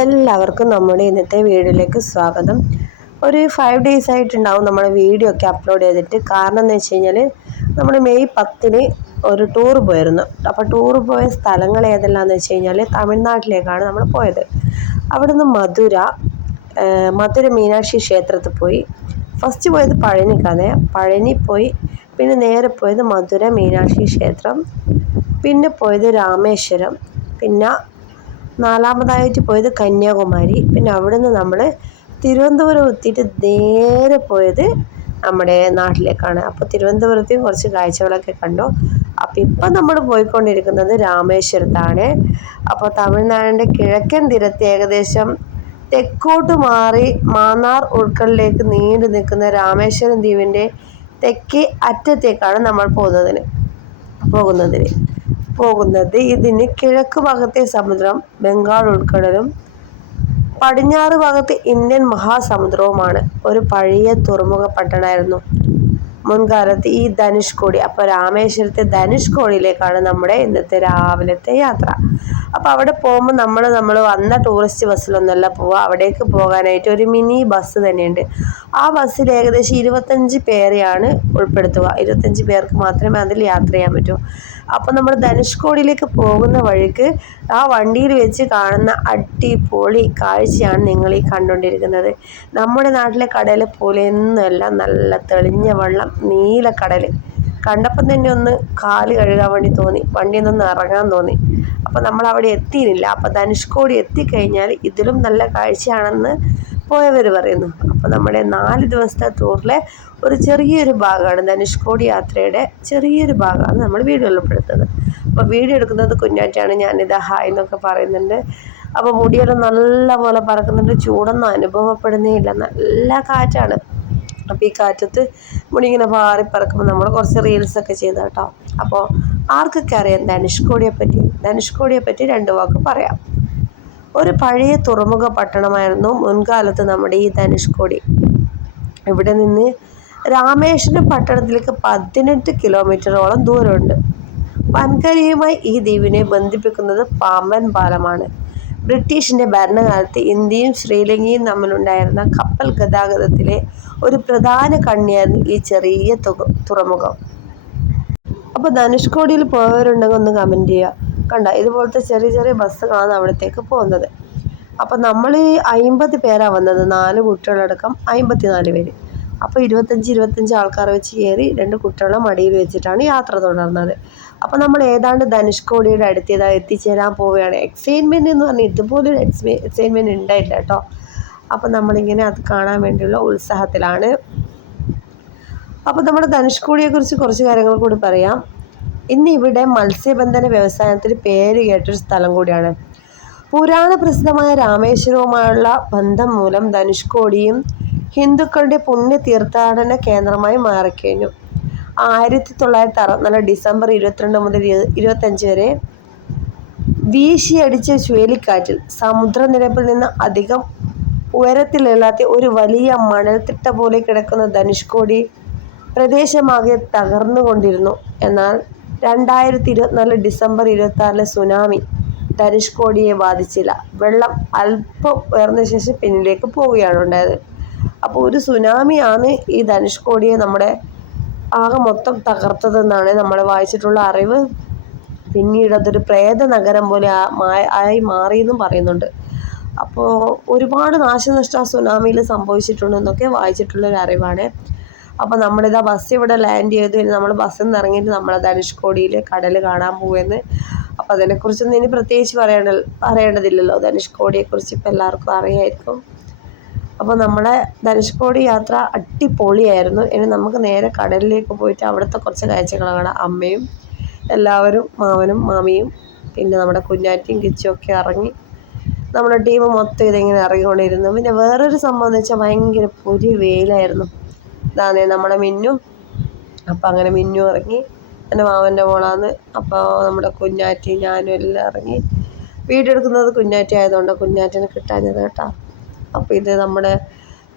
എല്ലാവർക്കും നമ്മുടെ ഇന്നത്തെ വീഡിയോയിലേക്ക് സ്വാഗതം. ഒരു ഫൈവ് ഡേയ്സ് ആയിട്ടുണ്ടാവും നമ്മൾ വീഡിയോ ഒക്കെ അപ്ലോഡ് ചെയ്തിട്ട്. കാരണം എന്ന് വെച്ച് കഴിഞ്ഞാൽ നമ്മൾ മെയ് പത്തിന് ഒരു ടൂർ പോയിരുന്നു. അപ്പോൾ ടൂർ പോയ സ്ഥലങ്ങൾ ഏതെല്ലാമെന്ന് വെച്ച് കഴിഞ്ഞാൽ തമിഴ്നാട്ടിലേക്കാണ് നമ്മൾ പോയത്. അവിടുന്ന് മധുര മധുര മീനാക്ഷി ക്ഷേത്രത്തിൽ പോയി. ഫസ്റ്റ് പോയത് പഴനിക്കാണ്. പഴനി പോയി പിന്നെ നേരെ പോയത് മധുര മീനാക്ഷി ക്ഷേത്രം പിന്നെ പോയത് രാമേശ്വരം പിന്നെ നാലാമതായിട്ട് പോയത് കന്യാകുമാരി. പിന്നെ അവിടുന്ന് നമ്മൾ തിരുവനന്തപുരം എത്തിയിട്ട് നേരെ പോയത് നമ്മുടെ നാട്ടിലേക്കാണ്. അപ്പോൾ തിരുവനന്തപുരത്തെയും കുറച്ച് കാഴ്ചകളൊക്കെ കണ്ടു. അപ്പോൾ ഇപ്പം നമ്മൾ പോയിക്കൊണ്ടിരിക്കുന്നത് രാമേശ്വരത്താണ്. അപ്പോൾ തമിഴ്നാടിന്റെ കിഴക്കൻ തീരത്ത് ഏകദേശം തെക്കോട്ട് മാറി മാന്നാർ ഉൾക്കലിലേക്ക് നീണ്ടു നിൽക്കുന്ന രാമേശ്വരം ദ്വീപിന്റെ തെക്കേ അറ്റത്തേക്കാണ് നമ്മൾ പോകുന്നതിന് പോകുന്നതിന്. പോകുന്നത്. ഇതിന് കിഴക്ക് ഭാഗത്തെ സമുദ്രം ബംഗാൾ ഉൾക്കടലും പടിഞ്ഞാറ് ഭാഗത്ത് ഇന്ത്യൻ മഹാസമുദ്രവുമാണ്. ഒരു പഴയ തുറമുഖ പട്ടണമായിരുന്നു. മുൻകാലത്ത് ഈ ധനുഷ്കോടി അപ്പോൾ രാമേശ്വരത്തെ ധനുഷ്കോടിയിലേക്കാണ് നമ്മുടെ ഇന്നത്തെ രാവിലത്തെ യാത്ര. അപ്പോൾ അവിടെ പോകുമ്പോൾ നമ്മൾ നമ്മൾ വന്ന ടൂറിസ്റ്റ് ബസ്സിലൊന്നല്ല പോവുക അവിടേക്ക് പോകാനായിട്ട് ഒരു മിനി ബസ് തന്നെയുണ്ട്. ആ ബസ്സിൽ ഏകദേശം ഇരുപത്തഞ്ച് പേരെയാണ് ഉൾപ്പെടുത്തുക. ഇരുപത്തഞ്ച് പേർക്ക് മാത്രമേ അതിൽ യാത്ര ചെയ്യാൻ പറ്റൂ. അപ്പോൾ നമ്മൾ ധനുഷ്കോടിയിലേക്ക് പോകുന്ന വഴിക്ക് ആ വണ്ടിയിൽ വെച്ച് കാണുന്ന അടിപൊളി കാഴ്ചയാണ് നിങ്ങൾ ഈ കണ്ടുകൊണ്ടിരിക്കുന്നത്. നമ്മുടെ നാട്ടിലെ കടൽ പോലെയൊന്നുമല്ല നല്ല തെളിഞ്ഞ വെള്ളം നീല കടൽ കണ്ടപ്പം തന്നെ ഒന്ന് കാൽ കഴുകാൻ വേണ്ടി തോന്നി വണ്ടിയിൽ നിന്ന് ഇറങ്ങാൻ തോന്നി. അപ്പോൾ നമ്മൾ അവിടെ എത്തിയില്ല അപ്പോൾ ധനുഷ്കോടി എത്തിക്കഴിഞ്ഞാൽ ഇതിലും നല്ല കാഴ്ചയാണെന്ന് പോയവർ പറയുന്നു. അപ്പോൾ നമ്മുടെ നാല് ദിവസത്തെ ടൂറിലെ ഒരു ചെറിയൊരു ഭാഗമാണ് ധനുഷ്കോടി യാത്രയുടെ ചെറിയൊരു ഭാഗമാണ് നമ്മൾ വീഡിയോ ഉൾപ്പെടുത്തുന്നത് അപ്പോൾ വീഡിയോ എടുക്കുന്നത് കുഞ്ഞാറ്റാണ് ഞാനിത് ഹായ് എന്നൊക്കെ പറയുന്നുണ്ട്. അപ്പോൾ മുടിയെല്ലാം നല്ല പോലെ പറക്കുന്നുണ്ട്. ചൂടൊന്നും അനുഭവപ്പെടുന്നേ ഇല്ല. നല്ല കാറ്റാണ്. അപ്പോൾ ഈ കാറ്റത്ത് മുടി ഇങ്ങനെ പാറി പറക്കുമ്പോൾ നമ്മൾ കുറച്ച് റീൽസൊക്കെ ചെയ്ത കേട്ടോ അപ്പോൾ ആർക്കൊക്കെ അറിയാം ധനുഷ്കോടിയെ പറ്റി? ധനുഷ്കോടിയെ പറ്റി രണ്ട് വാക്ക് പറയാം. ഒരു പഴയ തുറമുഖ പട്ടണമായിരുന്നു മുൻകാലത്ത് നമ്മുടെ ഈ ധനുഷ്കോടി ഇവിടെ നിന്ന് രാമേശ്വരം പട്ടണത്തിലേക്ക് പതിനെട്ട് കിലോമീറ്ററോളം ദൂരമുണ്ട്. വൻകരയുമായി ഈ ദ്വീപിനെ ബന്ധിപ്പിക്കുന്നത് പാമ്പൻ പാലമാണ്. ബ്രിട്ടീഷിന്റെ ഭരണകാലത്ത് ഇന്ത്യയും ശ്രീലങ്കയും തമ്മിലുണ്ടായിരുന്ന കപ്പൽ ഗതാഗതത്തിലെ ഒരു പ്രധാന കണ്ണിയായിരുന്നു ഈ ചെറിയ തുക- തുറമുഖം. അപ്പോൾ ധനുഷ്കോടിയിൽ പോയവരുണ്ടെങ്കിൽ ഒന്ന് കമന്റ് ചെയ്യുക കണ്ട? ഇതുപോലത്തെ ചെറിയ ചെറിയ ബസ്സുകളാണ് അവിടത്തേക്ക് പോകുന്നത്. അപ്പോൾ നമ്മൾ അമ്പത് പേരാണ് വന്നത്. നാല് കുട്ടികളടക്കം അമ്പത്തി നാല് പേര്. അപ്പോൾ ഇരുപത്തഞ്ച് ഇരുപത്തഞ്ച് ആൾക്കാർ വെച്ച് കയറി രണ്ട് കുട്ടികളെ മടിയിൽ വെച്ചിട്ടാണ് യാത്ര തുടർന്നത്. അപ്പോൾ നമ്മൾ ഏതാണ്ട് ധനുഷ്കോടിയുടെ അടുത്ത് ഇതാ എത്തിച്ചേരാൻ പോവുകയാണ്. എക്സൈൻമെന്റ് എന്ന് പറഞ്ഞാൽ ഇതുപോലൊരു എക്സ്മെ എക്സൈൻമെന്റ് ഉണ്ടായില്ല കേട്ടോ. അപ്പോൾ നമ്മളിങ്ങനെ അത് കാണാൻ വേണ്ടിയുള്ള ഉത്സാഹത്തിലാണ്. അപ്പോൾ നമ്മുടെ ധനുഷ്കോടിയെക്കുറിച്ച് കുറച്ച് കാര്യങ്ങൾ കൂടി പറയാം. ഇന്ന് ഇവിടെ മത്സ്യബന്ധന വ്യവസായത്തിന് പേര് കേട്ടൊരു സ്ഥലം കൂടിയാണ്. പുരാണ പ്രസിദ്ധമായ രാമേശ്വരവുമായുള്ള ബന്ധം മൂലം ധനുഷ്കോടിയും ഹിന്ദുക്കളുടെ പുണ്യ തീർത്ഥാടന കേന്ദ്രമായി മാറിക്കഴിഞ്ഞു. ആയിരത്തി തൊള്ളായിരത്തി അറുപത്തിനാല് ഡിസംബർ ഇരുപത്തിരണ്ട് മുതൽ ഇരു- ഇരുപത്തഞ്ച് വരെ വീശിയടിച്ച ചുഴലിക്കാറ്റിൽ സമുദ്രനിരപ്പിൽ നിന്ന് അധികം ഉയരത്തിലില്ലാത്ത ഒരു വലിയ മണൽത്തിട്ട പോലെ കിടക്കുന്ന ധനുഷ്കോടി പ്രദേശമാകെ തകർന്നുകൊണ്ടിരുന്നു. എന്നാൽ രണ്ടായിരത്തി ഇരുപത്തിനാല് ഡിസംബർ ഇരുപത്തി ആറിലെ സുനാമി ധനുഷ്കോടിയെ ബാധിച്ചില്ല. വെള്ളം അല്പം ഉയർന്ന ശേഷം പിന്നിലേക്ക് പോവുകയാണ് ഉണ്ടായത്. അപ്പോൾ ഒരു സുനാമിയാണ് ഈ ധനുഷ്കോടിയെ നമ്മുടെ ആകെ മൊത്തം തകർത്തതെന്നാണ് നമ്മൾ വായിച്ചിട്ടുള്ള അറിവ്. പിന്നീട് അതൊരു പ്രേത നഗരം പോലെ ആയി മാറിയെന്നും പറയുന്നുണ്ട്. അപ്പോൾ ഒരുപാട് നാശനഷ്ടം സുനാമിയിൽ സംഭവിച്ചിട്ടുണ്ടെന്നൊക്കെ വായിച്ചിട്ടുള്ള ഒരു അറിവാണ്. അപ്പോൾ നമ്മളിതാ ബസ് ഇവിടെ ലാൻഡ് ചെയ്തു. ഇനി നമ്മൾ ബസ്സിൽ നിന്ന് ഇറങ്ങിയിട്ട് നമ്മൾ ധനുഷ്കോടിയിൽ കടൽ കാണാൻ പോകുമെന്ന് അപ്പോൾ അതിനെക്കുറിച്ചൊന്നും ഇനി പ്രത്യേകിച്ച് പറയേണ്ട പറയേണ്ടതില്ലല്ലോ. ധനുഷ്കോടിയെക്കുറിച്ച് ഇപ്പോൾ എല്ലാവർക്കും അറിയായിരിക്കും. അപ്പോൾ നമ്മുടെ ധനുഷ്കോടി യാത്ര അടിപൊളിയായിരുന്നു. ഇനി നമുക്ക് നേരെ കടലിലേക്ക് പോയിട്ട് അവിടുത്തെ കുറച്ച് കാഴ്ചകൾ കാണാം അമ്മയും എല്ലാവരും മാമനും മാമിയും പിന്നെ നമ്മുടെ കുഞ്ഞാറ്റിയും കിച്ചും ഒക്കെ ഇറങ്ങി നമ്മുടെ ടീം മൊത്തം ഇതിങ്ങനെ ഇറങ്ങിക്കൊണ്ടിരുന്നു. പിന്നെ വേറൊരു സംഭവം എന്ന് വെച്ചാൽ ഭയങ്കര പൊരി വെയിലായിരുന്നു. ഇതാണേ നമ്മുടെ മിന്നു. അപ്പോൾ അങ്ങനെ മിന്നു ഇറങ്ങി. എന്റെ മാമന്റെ മോളാന്ന്. അപ്പോൾ നമ്മുടെ കുഞ്ഞാറ്റി ഞാനും എല്ലാം ഇറങ്ങി. വീഡിയോ എടുക്കുന്നത് കുഞ്ഞാറ്റി ആയതുകൊണ്ട് കുഞ്ഞാറ്റിനെ കിട്ടാഞ്ഞത് കേട്ടോ. അപ്പോൾ ഇത് നമ്മുടെ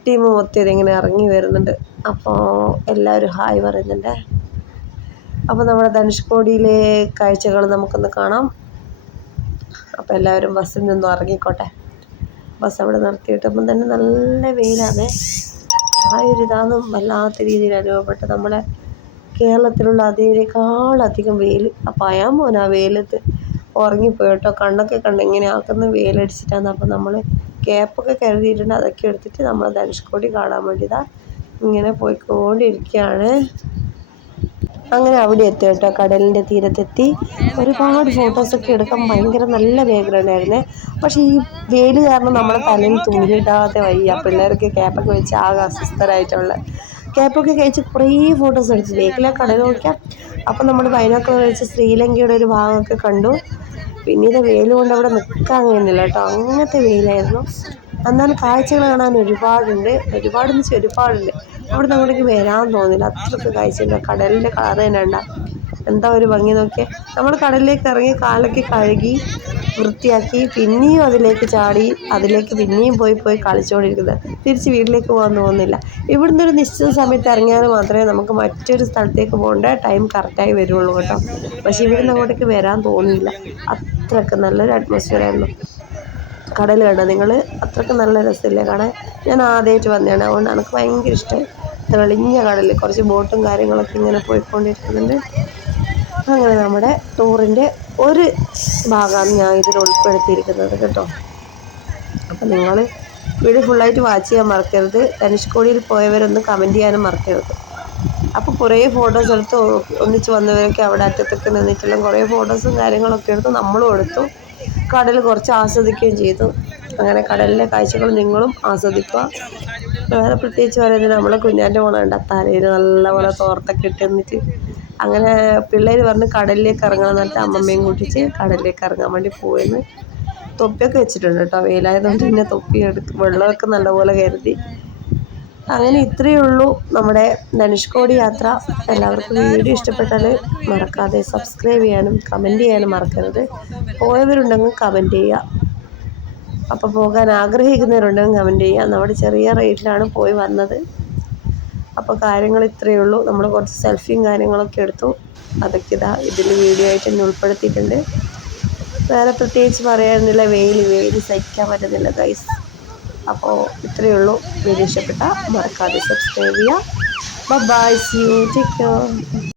ടീം മൊത്തം ഇതിങ്ങനെ ഇറങ്ങി വരുന്നുണ്ട്. അപ്പോൾ എല്ലാവരും ഹായ് പറയുന്നുണ്ട്. അപ്പോൾ നമ്മുടെ ധനുഷ്കോടിയിലെ കാഴ്ചകൾ നമുക്കൊന്ന് കാണാം. അപ്പോൾ എല്ലാവരും ബസ്സിൽ നിന്നും ഇറങ്ങിക്കോട്ടെ. ബസ് അവിടെ നിർത്തിയിട്ടപ്പം തന്നെ നല്ല വെയിലാണ്. ആ ഒരു ഇതാണ് വല്ലാത്ത രീതിയിൽ അനുഭവപ്പെട്ട് നമ്മളെ കേരളത്തിലുള്ള അതിനേക്കാളധികം വെയിൽ. അപ്പം അയാൻ മോൻ ആ വെയിലത്ത് ഉറങ്ങിപ്പോയി കേട്ടോ. കണ്ണൊക്കെ കണ്ട് ഇങ്ങനെ ആക്കുന്ന വെയിലടിച്ചിട്ടാണ് അപ്പം നമ്മൾ ക്യാപ്പൊക്കെ കരുതിയിട്ടുണ്ട്. അതൊക്കെ എടുത്തിട്ട് നമ്മൾ ധനുഷ്കോടി കാണാൻ വേണ്ടിയതാ ഇങ്ങനെ പോയിക്കൊണ്ടിരിക്കുകയാണ്. അങ്ങനെ അവിടെ എത്തി കേട്ടോ. കടലിന്റെ തീരത്തെത്തി. ഒരുപാട് ഫോട്ടോസൊക്കെ എടുക്കാൻ ഭയങ്കര നല്ല ബാക്ക്ഗ്രൗണ്ട് ആയിരുന്നേ പക്ഷേ ഈ വെയിൽ കാരണം നമ്മുടെ തലയിൽ തുണിയിടാതെ വയ്യ. പിള്ളേർക്ക് ക്യാപ്പൊക്കെ വെച്ച് ആകെ അസ്വസ്ഥരായിട്ടുള്ള. ക്യാപ്പൊക്കെ കഴിച്ച് കുറേ ഫോട്ടോസ് എടുത്തു. ബേക്കിലെ കടൽ നോക്കിയാൽ അപ്പം നമ്മൾ ബൈനോക്കുലർ വെച്ച് ശ്രീലങ്കയുടെ ഒരു ഭാഗമൊക്കെ കണ്ടു. പിന്നീട് വെയിൽ കൊണ്ട് അവിടെ നിൽക്കാൻ കഴിയുന്നില്ല കേട്ടോ. അങ്ങനത്തെ വെയിലായിരുന്നു. എന്നാലും കാഴ്ചകൾ കാണാൻ ഒരുപാടുണ്ട്. ഒരുപാടെന്ന് വെച്ചാൽ ഒരുപാടുണ്ട്. അവിടെ അങ്ങോട്ടേക്ക് വരാൻ തോന്നില്ല. അത്രയ്ക്ക് കാഴ്ചയുണ്ട്. കടലിന്റെ കളർ തന്നെ ഉണ്ടാ. എന്താ ഒരു ഭംഗി നോക്കിയേ? നമ്മൾ കടലിലേക്ക് ഇറങ്ങി കാലൊക്കെ കഴുകി വൃത്തിയാക്കി പിന്നെയും അതിലേക്ക് ചാടി അതിലേക്ക് പിന്നെയും പോയി പോയി കളിച്ചുകൊണ്ടിരിക്കുന്നത്. തിരിച്ച് വീട്ടിലേക്ക് പോകാൻ തോന്നുന്നില്ല. ഇവിടുന്ന് ഒരു നിശ്ചിത സമയത്ത് ഇറങ്ങിയാൽ മാത്രമേ നമുക്ക് മറ്റൊരു സ്ഥലത്തേക്ക് പോകേണ്ട ടൈം കറക്റ്റായി വരുള്ളൂ കേട്ടോ. പക്ഷേ ഇവിടുന്ന് അങ്ങോട്ടേക്ക് വരാൻ തോന്നിയില്ല. അത്രയ്ക്ക് നല്ലൊരു അറ്റ്മോസ്ഫിയർ ആയിരുന്നു. കടൽ കണ്ടോ? നിങ്ങൾ അത്രയ്ക്ക് നല്ല രസമില്ലേ കാണാൻ? ഞാൻ ആദ്യമായിട്ട് വന്നതാണ്. അതുകൊണ്ട് എനിക്ക് ഭയങ്കര ഇഷ്ടമായി തെളിഞ്ഞ കടൽ കുറച്ച് ബോട്ടും കാര്യങ്ങളൊക്കെ ഇങ്ങനെ പോയിക്കൊണ്ടിരിക്കുന്നുണ്ട്. അങ്ങനെ നമ്മുടെ ടൂറിന്റെ ഒരു ഭാഗമാണ് ഞാൻ ഇതിൽ ഉൾപ്പെടുത്തിയിരിക്കുന്നത് കേട്ടോ. അപ്പം നിങ്ങൾ വീഡിയോ ഫുള്ളായിട്ട് വാച്ച് ചെയ്യാൻ മറക്കരുത്. ധനുഷ്കോടിയിൽ പോയവരൊന്ന് കമന്റ് ചെയ്യാനും മറക്കരുത്. അപ്പോൾ കുറേ ഫോട്ടോസ് എടുത്ത് ഒന്നിച്ച് വന്നവരൊക്കെ അവിടെ അറ്റത്തൊക്കെ നിന്നിട്ടുള്ള കുറേ ഫോട്ടോസും കാര്യങ്ങളൊക്കെ എടുത്ത് നമ്മളും എടുത്തു. കടൽ കുറച്ച് ആസ്വദിക്കുകയും ചെയ്തു. അങ്ങനെ കടലിലെ കാഴ്ചകൾ നിങ്ങളും ആസ്വദിക്കുക. വേറെ പ്രത്യേകിച്ച് പറയുന്നത് നമ്മളെ കുഞ്ഞാന്റെ മോളുണ്ട് തലയിൽ നല്ലപോലെ തോർത്തൊക്കെ ഇട്ട് നിന്നിട്ട് അങ്ങനെ പിള്ളേർ പറഞ്ഞ് കടലിലേക്ക് ഇറങ്ങാൻ നേരത്തെ അമ്മമ്മയും കൂട്ടിച്ച് കടലിലേക്ക് ഇറങ്ങാൻ വേണ്ടി പോയെന്ന് തൊപ്പിയൊക്കെ വെച്ചിട്ടുണ്ട് കേട്ടോ. വെയിലായതുകൊണ്ട് പിന്നെ തൊപ്പി എടുത്ത് വെള്ളമൊക്കെ നല്ലപോലെ കരുതി. അങ്ങനെ ഇത്രയേ ഉള്ളൂ നമ്മുടെ ധനുഷ്കോടി യാത്ര. എല്ലാവർക്കും വീഡിയോ ഇഷ്ടപ്പെട്ടാൽ മറക്കാതെ സബ്സ്ക്രൈബ് ചെയ്യാനും കമന്റ് ചെയ്യാനും മറക്കരുത്. പോയവരുണ്ടെങ്കിൽ കമന്റ് ചെയ്യുക. അപ്പോൾ പോകാൻ ആഗ്രഹിക്കുന്നവരുണ്ടെങ്കിൽ കമന്റ് ചെയ്യുക. നമ്മുടെ ചെറിയ റേറ്റിലാണ് പോയി വന്നത്. അപ്പോൾ കാര്യങ്ങൾ ഇത്രയേ ഉള്ളൂ. നമ്മൾ കുറച്ച് സെൽഫിയും കാര്യങ്ങളൊക്കെ എടുത്തു. അതൊക്കെ ഇതാ ഇതിൽ വീഡിയോ ആയിട്ട് തന്നെ ഉൾപ്പെടുത്തിയിട്ടുണ്ട്. വേറെ പ്രത്യേകിച്ച് പറയാനില്ല. വെയിൽ വെയിൽ സഹിക്കാൻ പറ്റുന്നില്ല ഗൈസ് അപ്പോൾ ഇത്രയേ ഉള്ളൂ. വീഡിയോ ഇഷ്ടപ്പെട്ടാൽ മറക്കാതെ സബ്സ്ക്രൈബ് ചെയ്യുക. Bye see you take care